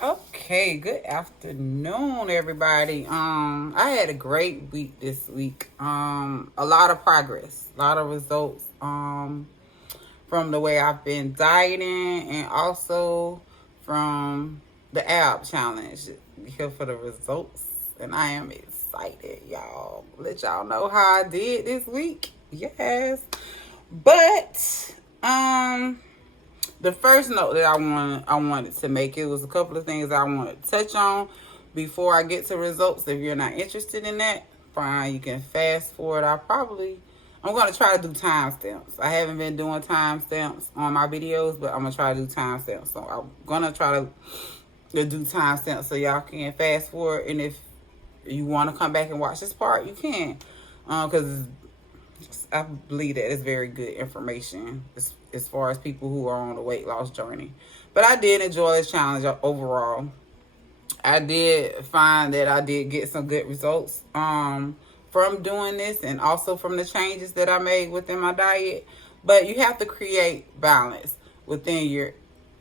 Okay, good afternoon, everybody. I had a great week this week. A lot of progress, a lot of results. From the way I've been dieting and also from the ab challenge. Here for the results, and I am excited, y'all. Let y'all know how I did this week. Yes, but the first note that I wanted to make, it was a couple of things I wanted to touch on before I get to results. If you're not interested in that, fine, you can fast forward. I'm going to try to do timestamps. I haven't been doing timestamps on my videos, but I'm going to try to do timestamps. So I'm going to try to do timestamps so y'all can fast forward. And if you want to come back and watch this part, you can. Because I believe that it's very good information as far as people who are on the weight loss journey. But I did enjoy this challenge overall. I did find that I did get some good results from doing this, and also from the changes that I made within my diet. But you have to create balance within your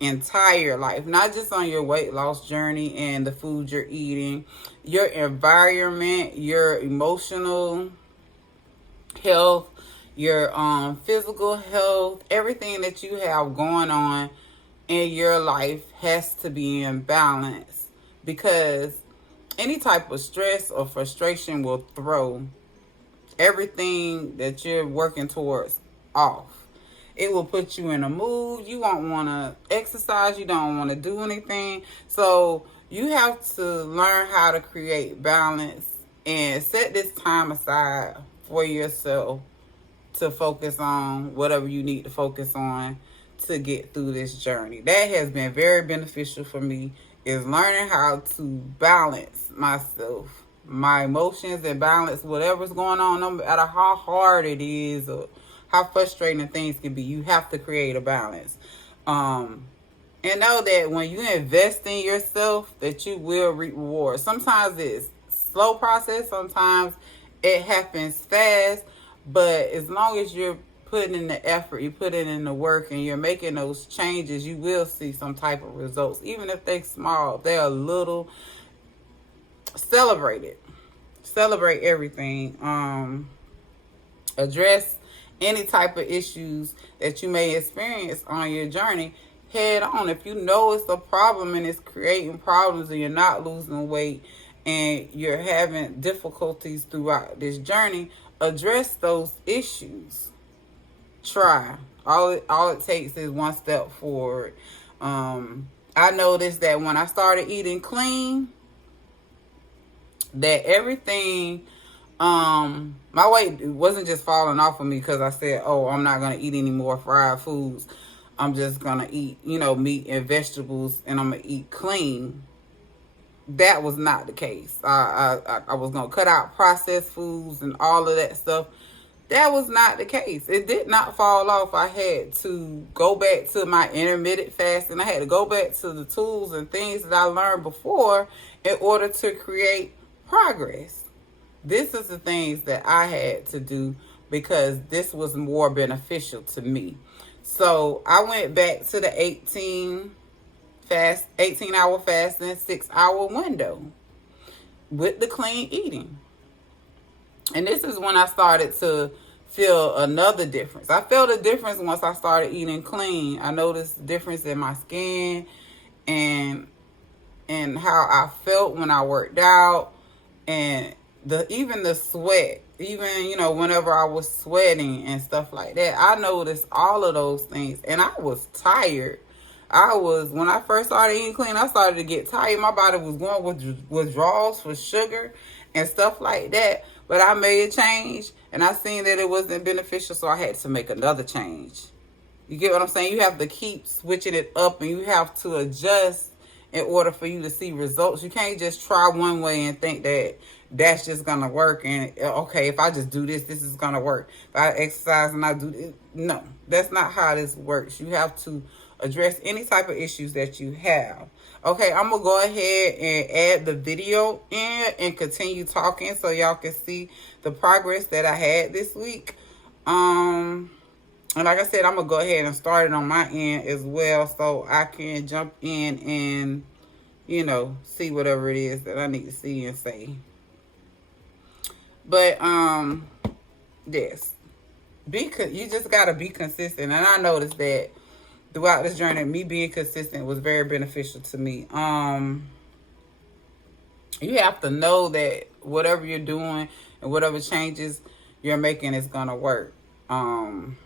entire life, not just on your weight loss journey and the food you're eating, your environment, your emotional health, your physical health, everything that you have going on in your life has to be in balance, because any type of stress or frustration will throw everything that you're working towards off. It will put you in a mood. You won't want to exercise. You don't want to do anything. So you have to learn how to create balance and set this time aside for yourself to focus on whatever you need to focus on to get through this journey. That has been very beneficial for me, is learning how to balance myself, my emotions, and balance whatever's going on, no matter how hard it is or how frustrating things can be. You have to create a balance. And know that when you invest in yourself, that you will reap rewards. Sometimes it's slow process, sometimes it happens fast, but as long as you're putting in the effort, you put in the work, and you're making those changes, you will see some type of results. Even if they're small, if they're little, celebrate it. Celebrate everything. Address any type of issues that you may experience on your journey head on. If you know it's a problem and it's creating problems and you're not losing weight and you're having difficulties throughout this journey, address those issues. Try. All it takes is one step forward. I noticed that when I started eating clean, that everything, my weight wasn't just falling off of me because I said, oh, I'm not going to eat any more fried foods. I'm just going to eat, meat and vegetables, and I'm going to eat clean. That was not the case. I was going to cut out processed foods and all of that stuff. That was not the case. It did not fall off. I had to go back to my intermittent fasting. I had to go back to the tools and things that I learned before in order to create progress. This is the things that I had to do because this was more beneficial to me. So I went back to the 18-hour fasting, 6-hour window with the clean eating. And this is when I started to feel another difference. I felt a difference once I started eating clean. I noticed a difference in my skin and how I felt when I worked out, and even the sweat. Even, whenever I was sweating and stuff like that, I noticed all of those things. And I was tired. When I first started eating clean, I started to get tired. My body was going with withdrawals for sugar and stuff like that. But I made a change, and I seen that it wasn't beneficial, so I had to make another change. You get what I'm saying? You have to keep switching it up, and you have to adjust in order for you to see results. You can't just try one way and think that that's just going to work, and okay, if I just do this, this is going to work. If I exercise and I do this. No, that's not how this works. You have to address any type of issues that you have. Okay, I'm going to go ahead and add the video in and continue talking so y'all can see the progress that I had this week. And like I said, I'm going to go ahead and start it on my end as well so I can jump in and see whatever it is that I need to see and say. But yes, you just gotta be consistent, and I noticed that throughout this journey, me being consistent was very beneficial to me. You have to know that whatever you're doing and whatever changes you're making is gonna work. And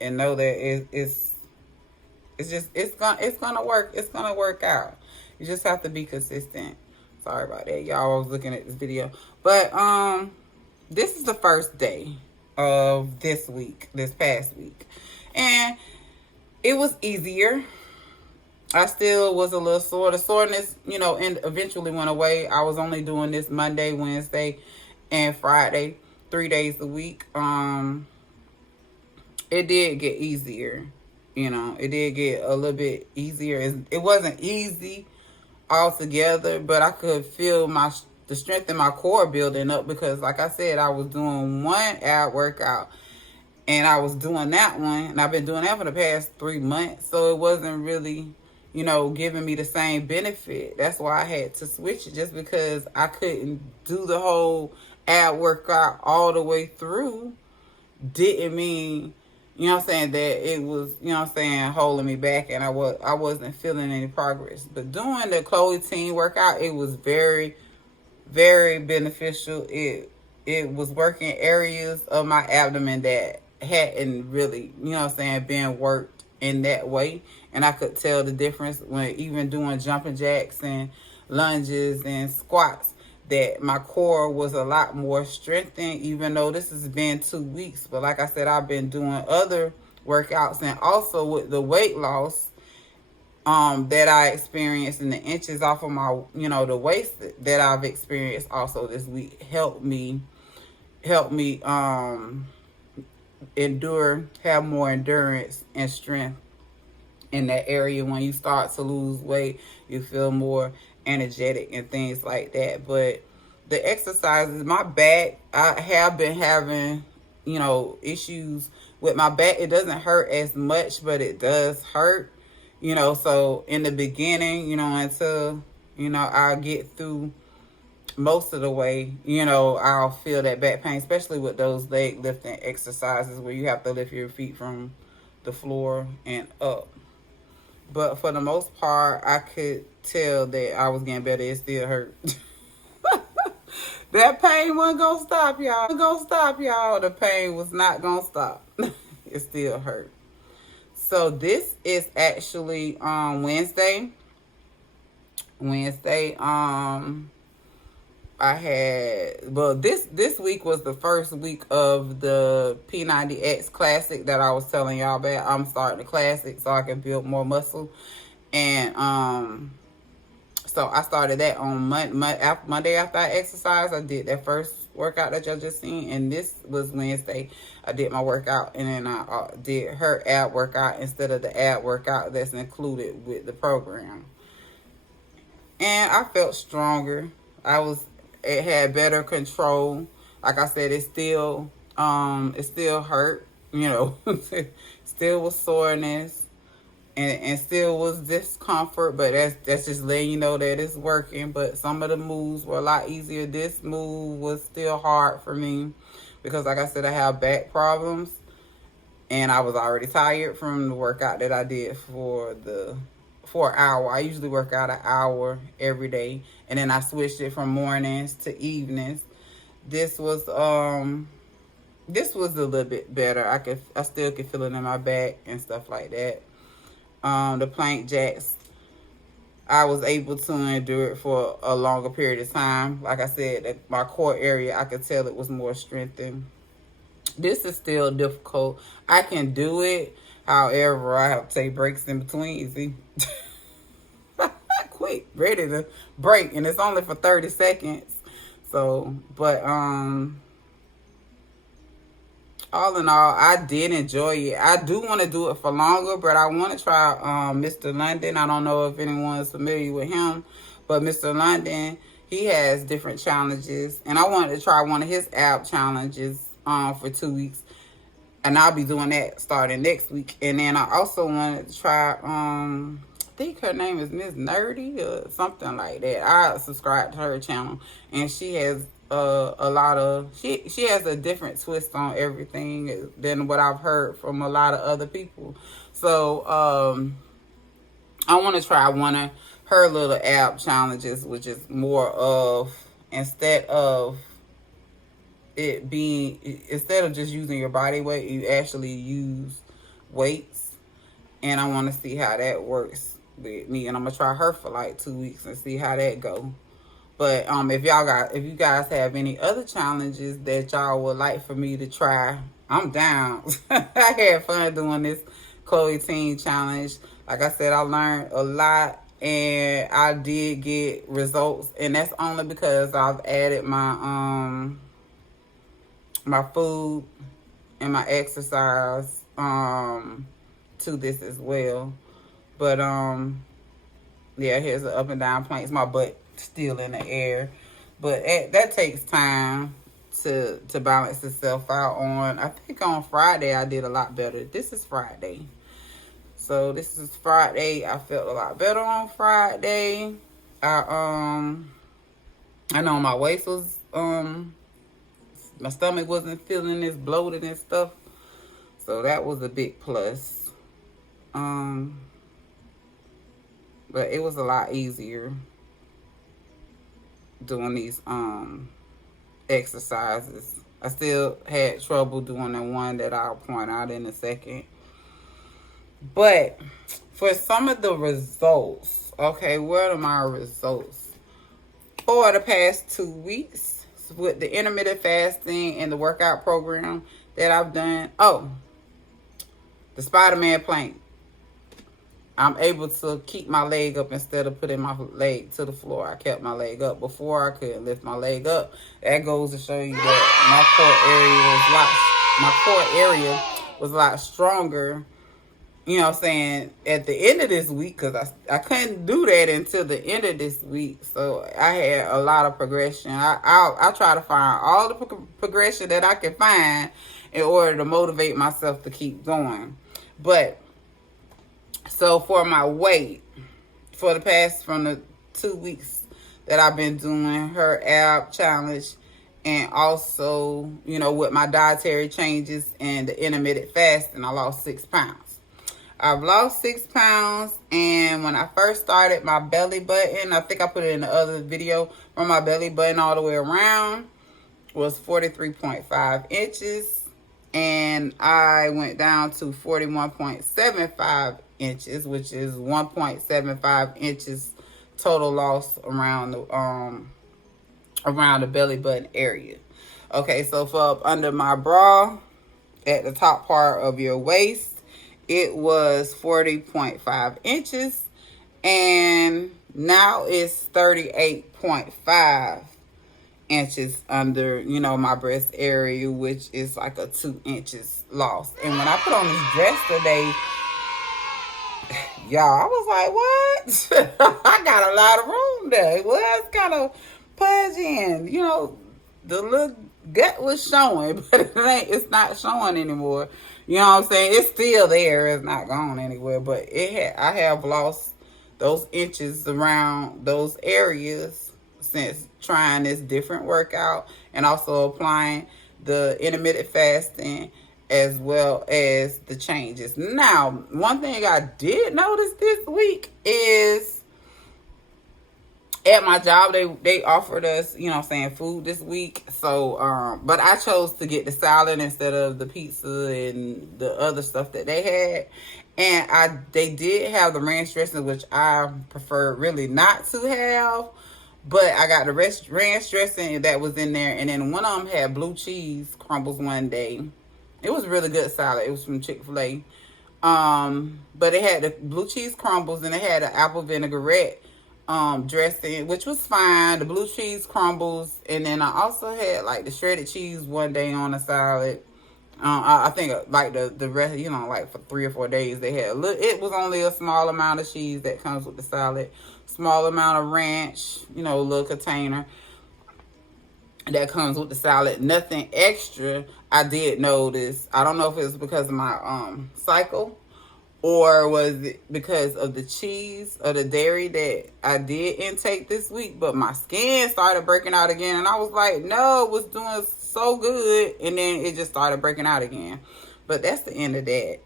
know that it's gonna work. It's gonna work out. You just have to be consistent. Sorry about that, y'all. I was looking at this video, but this is the first day of this past week, and it was easier. I still was a little sore. The soreness, and eventually went away. I was only doing this Monday, Wednesday, and Friday, 3 days a week. It did get easier. It did get a little bit easier. It wasn't easy altogether, but I could feel the strength in my core building up because, like I said, I was doing one ab workout, and I was doing that one, and I've been doing that for the past 3 months, so it wasn't really, giving me the same benefit. That's why I had to switch it, just because I couldn't do the whole ab workout all the way through. Didn't mean, that it was, holding me back, and I wasn't feeling any progress. But doing the Chloe Ting workout, it was very, very beneficial. It was working areas of my abdomen that hadn't really, been worked in that way. And I could tell the difference when even doing jumping jacks and lunges and squats, that my core was a lot more strengthened, even though this has been 2 weeks. But like I said, I've been doing other workouts, and also with the weight loss that I experienced, and the inches off of my, the waist that I've experienced also this week helped me have more endurance and strength in that area. When you start to lose weight, you feel more energetic and things like that. But the exercises, my back, I have been having, issues with my back. It doesn't hurt as much, but it does hurt, so in the beginning, until, I get through most of the way, I'll feel that back pain, especially with those leg lifting exercises where you have to lift your feet from the floor and up. But for the most part, I could tell that I was getting better. It still hurt. That pain wasn't going to stop, y'all. The pain was not going to stop. It still hurt. So this is actually Wednesday. This week was the first week of the P90X Classic that I was telling y'all about. I'm starting the Classic so I can build more muscle. And so I started that on Monday after I exercised. I did that first workout that y'all just seen. And this was Wednesday. I did my workout, and then I did her ab workout instead of the ab workout that's included with the program. And I felt stronger. It had better control. Like I said, it still hurt, still was soreness and still was discomfort, but that's just letting you know that it's working. But some of the moves were a lot easier. This move was still hard for me because, like I said, I have back problems, and I was already tired from the workout that I did for an hour. I usually work out an hour every day, and then I switched it from mornings to evenings. This was a little bit better. I still could feel it in my back and stuff like that. The plank jacks, I was able to endure it for a longer period of time. Like I said, my core area, I could tell it was more strengthened. This is still difficult. I can do it. However, I have to take breaks in between. See? Quick, ready to break, and it's only for 30 seconds. So, but all in all, I did enjoy it. I do want to do it for longer, but I want to try Mr. London. I don't know if anyone's familiar with him, but Mr. London, he has different challenges, and I wanted to try one of his ab challenges for 2 weeks. And I'll be doing that starting next week. And then I also wanted to try think her name is Miss Nerdy or something like that. I subscribe to her channel, and she has a lot of she has a different twist on everything than what I've heard from a lot of other people. So I want to try one of her little app challenges, which is more of, instead of just using your body weight, you actually use weights. And I want to see how that works with me, and I'm gonna try her for like 2 weeks and see how that go. But if you guys have any other challenges that y'all would like for me to try, I'm down. I had fun doing this Chloe Teen challenge. Like I said, I learned a lot, and I did get results, and that's only because I've added my my food and my exercise to this as well. But yeah, here's the up and down planks. My butt still in the air, but that takes time to balance itself out. I think on Friday I did a lot better. This is Friday, so this is Friday. I felt a lot better on Friday. I know my waist was my stomach wasn't feeling this bloated and stuff, so that was a big plus. But it was a lot easier doing these exercises. I still had trouble doing the one that I'll point out in a second. But for some of the results, okay, what are my results? For the past 2 weeks with the intermittent fasting and the workout program that I've done. Oh, the Spider-Man plank. I'm able to keep my leg up instead of putting my leg to the floor. I kept my leg up. Before, I couldn't lift my leg up. That goes to show you that my core area was a lot stronger. You know what I'm saying? At the end of this week, because I couldn't do that until the end of this week. So I had a lot of progression. I try to find all the progression that I can find in order to motivate myself to keep going. But so for my weight, from the 2 weeks that I've been doing her ab challenge, and also, you know, with my dietary changes and the intermittent fasting, I lost 6 pounds. I've lost 6 pounds, and when I first started, my belly button, I think I put it in the other video, from my belly button all the way around was 43.5 inches, and I went down to 41.75 inches, which is 1.75 inches total loss around the belly button area. Okay, so for up under my bra, at the top part of your waist, it was 40.5 inches, and now it's 38.5 inches under, you know, my breast area, which is like a 2 inches loss. And when I put on this dress today, y'all, I was like, what? I got a lot of room there. Well, it's kind of pudgy, you know, the little gut was showing, but it's not showing anymore. You know what I'm saying? It's still there. It's not gone anywhere. But I have lost those inches around those areas since trying this different workout and also applying the intermittent fasting as well as the changes. Now, one thing I did notice this week is at my job, they offered us, you know what I'm saying, food this week. So, but I chose to get the salad instead of the pizza and the other stuff that they had. And they did have the ranch dressing, which I prefer really not to have. But I got the ranch dressing that was in there. And then one of them had blue cheese crumbles one day. It was really good salad. It was from Chick-fil-A. But it had the blue cheese crumbles and it had an apple vinaigrette dressing, which was fine. The blue cheese crumbles, and then I also had like the shredded cheese one day on the salad. I think like the rest, you know, like for 3 or 4 days they had it was only a small amount of cheese that comes with the salad, small amount of ranch, you know, a little container that comes with the salad, nothing extra. I did notice, I don't know if it was because of my cycle or was it because of the cheese or the dairy that I did intake this week, but my skin started breaking out again, and I was like, no, it was doing so good, and then it just started breaking out again. But that's the end of that.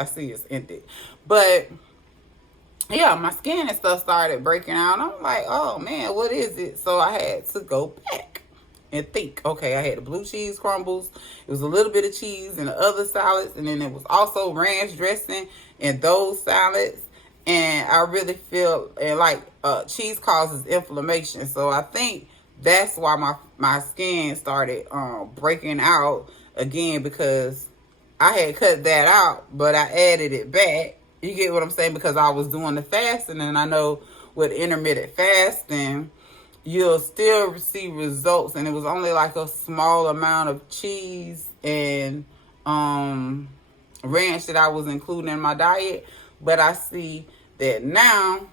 I see it's ended. But yeah, my skin and stuff started breaking out. And I'm like, oh man, what is it? So I had to go back and think. Okay, I had the blue cheese crumbles. It was a little bit of cheese in the other salads, and then it was also ranch dressing in those salads. And I really feel like cheese causes inflammation. So I think that's why my skin started breaking out again, because I had cut that out, but I added it back. You get what I'm saying? Because I was doing the fasting, and I know with intermittent fasting, you'll still see results. And it was only like a small amount of cheese and ranch that I was including in my diet. But I see that now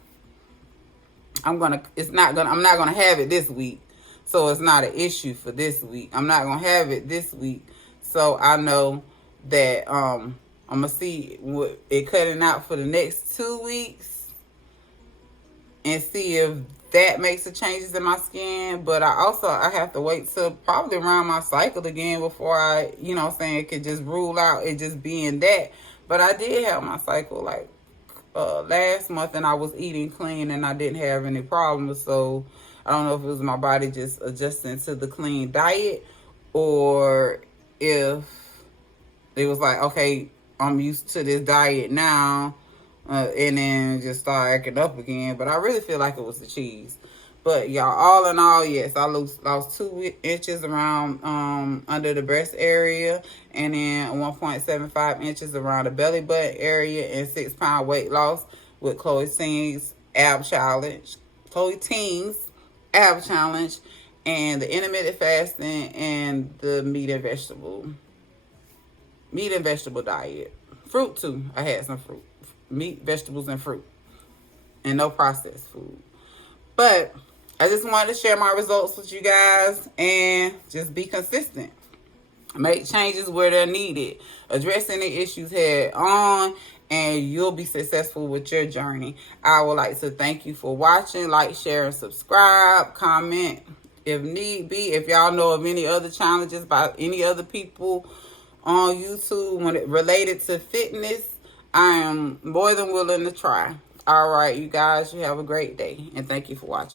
I'm not gonna have it this week. So it's not an issue for this week. I'm not gonna have it this week. So I know that I'm gonna see what it cutting out for the next 2 weeks and see if that makes the changes in my skin. But I have to wait till probably around my cycle again before I, it could just rule out it just being that. But I did have my cycle like last month, and I was eating clean and I didn't have any problems. So I don't know if it was my body just adjusting to the clean diet, or if it was like, okay, I'm used to this diet now, and then just start acting up again. But I really feel like it was the cheese. But y'all, all in all, yes, I lost 2 inches around under the breast area, and then 1.75 inches around the belly button area, and 6-pound weight loss with Chloe Ting's ab challenge, and the intermittent fasting, and the meat and vegetable diet. Fruit too. I had some fruit. Meat, vegetables, and fruit. And no processed food. But I just wanted to share my results with you guys and just be consistent. Make changes where they're needed. Address any issues head on, and you'll be successful with your journey. I would like to thank you for watching. Like, share, and subscribe. Comment if need be. If y'all know of any other challenges by any other people on YouTube when it related to fitness, I am more than willing to try. All right, you guys, you have a great day, and thank you for watching.